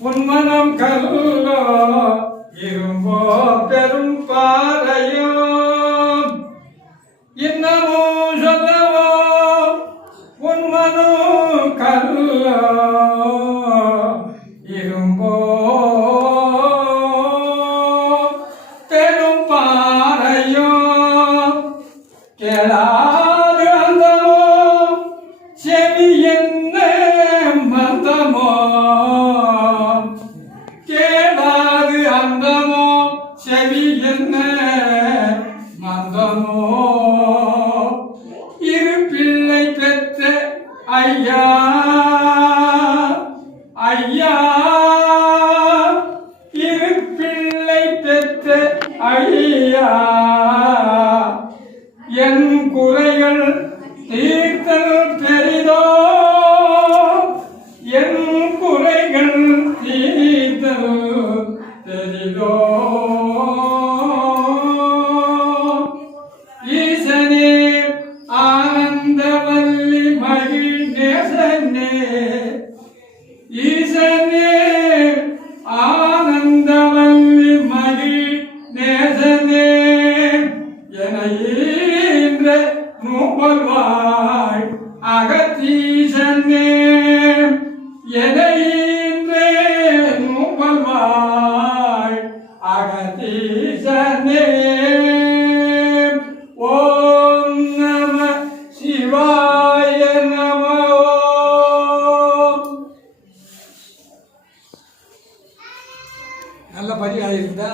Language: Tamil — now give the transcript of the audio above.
உன் மனம் கல்லோ இரும்போ பெரும் பாறையோ இன்னமும் சொல்லவோ உன் மனம் கல்லோ இரும்போ பெரும் பாறையோ கேளாது அந்தமோ செவி என்ன மந்தமோ கேளாது அந்தமோ செவி என்ன மந்தமோ இரு பிள்ளை பெற்ற ஐயா ஐயா இரு பிள்ளை பெற்ற ஐயா என் குறைகள் தீர்த்தல் பெரிதோ என் குறைகள் தீர்த்தல் பெரிதோ ஈசனே ஆனந்தவல்லி மகிழ் நேசனே ஈசனே ஆனந்தவல்லி மகிழ் நேசனே என நூபல்வாய் அகத்தீசனே